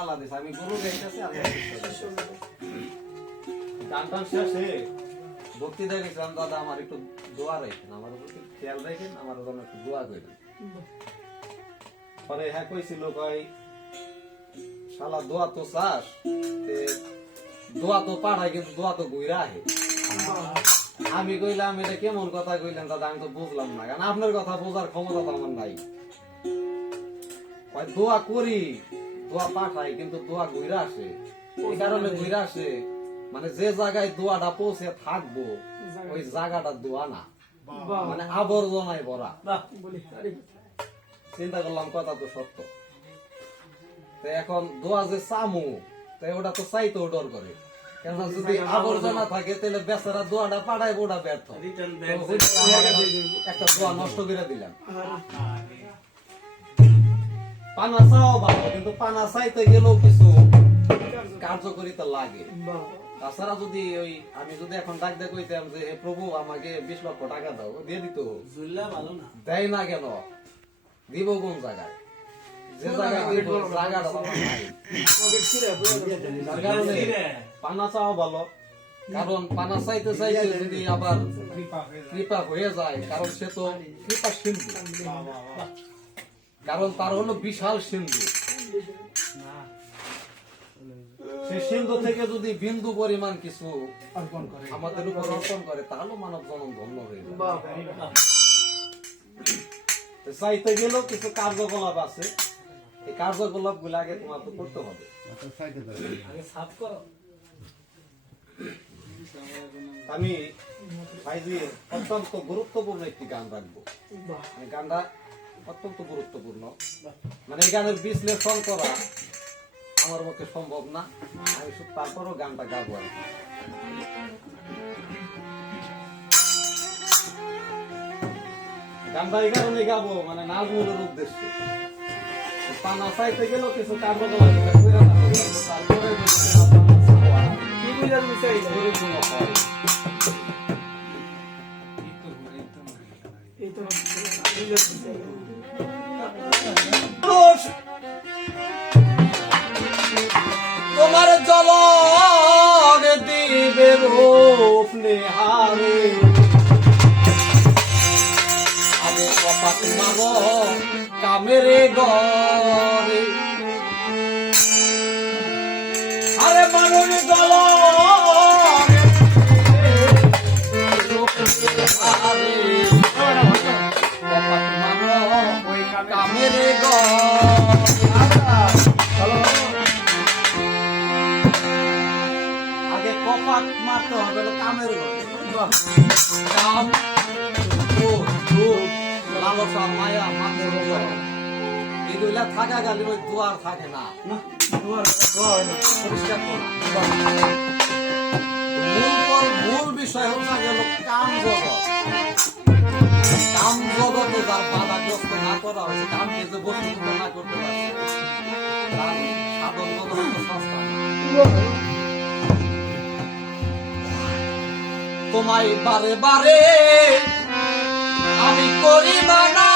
তালা দিছে আমি গরু গাইতেছি আর গান টান শেষে বক্তৃতা গেছিলাম দাদা আমার একটু দোয়া রাখেন আমার উপর খেয়াল রাখেন আমার জন্য একটু দোয়া করেন পরে হ্যাঁ কইছিল কই শালা দোয়া তো চাস দোয়া তো পাড়ায় কিন্তু দোয়া তো ঘুরে আহে আমি কইলাম এটা কেমন কথা কইলেন দাদা আমি তো বুঝলাম না কারণ আপনার কথা বোঝার ক্ষমতা তো আমার নাই দোয়া করি দোয়া পাঠাই কিন্তু দোয়া ঘুরে আসে এই কারণে ঘুরে আসে মানে যে জায়গায় দোয়াটা পৌঁছে থাকবো ওই জায়গাটা দোয়া না মানে আবর্জনায় ভরা চিন্তা করলাম কথা তো সত্য এখন দোয়া যে চামু তাই ওটা তো চাইতেও ডর করে কেননা যদি আবর্জনা থাকে তাহলে বেচারা দোয়াটা পাঠায় ওটা ব্যর্থ একটা দোয়া নষ্ট করে দিলাম পানা চাও ভালো কিন্তু পানা চাইতে গেলেও কিছু কার্যকরিতা লাগে তাছাড়া যদি ওই আমি যদি এখন ডাক দিয়ে কইতাম যে হে প্রভু আমাকে 20 লক্ষ টাকা দাও দিয়ে দিত ভালো না দেয় না কেন দিব কোন জায়গায় যে জায়গায় দিব জায়গাটা নাই পানা চাও ভালো কারণ পানা চাইতে চাইতে যদি আবার কৃপা হয়ে যায় কারণ সে তো কৃপা সিন্ধু কারণ তার হলো বিশাল সিন্ধু সেই সিন্ধু থেকে যদি বিন্দু পরিমাণ কিছু আমাদের উপর অর্পণ করে তাহলে মানব জনম ধন্য হয়ে যাবে চাইতে গেলেও কিছু কার্যকলাপ আছে এই কার্যকলাপ গুলো আগে তোমার তো করতে হবে আমি ভাইজির অত্যন্ত গুরুত্বপূর্ণ একটি গান রাখবো এই গানটা অত্যন্ত গুরুত্বপূর্ণ মানে এই গানের বিশ্লেষণ করা আমার পক্ষে সম্ভব না আমি শুধু তারপরও গানটা গাবো আর গানটা এই কারণে গাবো মানে নাজমুলের উদ্দেশ্যে পানা চাইতে গেলেও কিছু কার্যকলাপ তারপরে কি বুঝার বিষয় তোমার জলগ দিবে রূপ নেহারে আগে কপাত মারো কামেরে গরে আরে মানুষ জলগ রূপ নেহারে কপাত মারো কামেরে আগে কপাত মারতে হবে কামের কাম লালসা মায়া মাছের এগুলা থাকা গেলে ওই দুয়ার থাকে না পরিষ্কার করা মূল বিষয় হচ্ছে গেল কাম জগৎ কাম জগতে যার বাধাগ্রস্ত না করা হয়েছে কামকে যে বস্তুত না করতে পারছে তার সাধন জগৎ সস্তা না তোমায় বারে বারে আমি করি মানা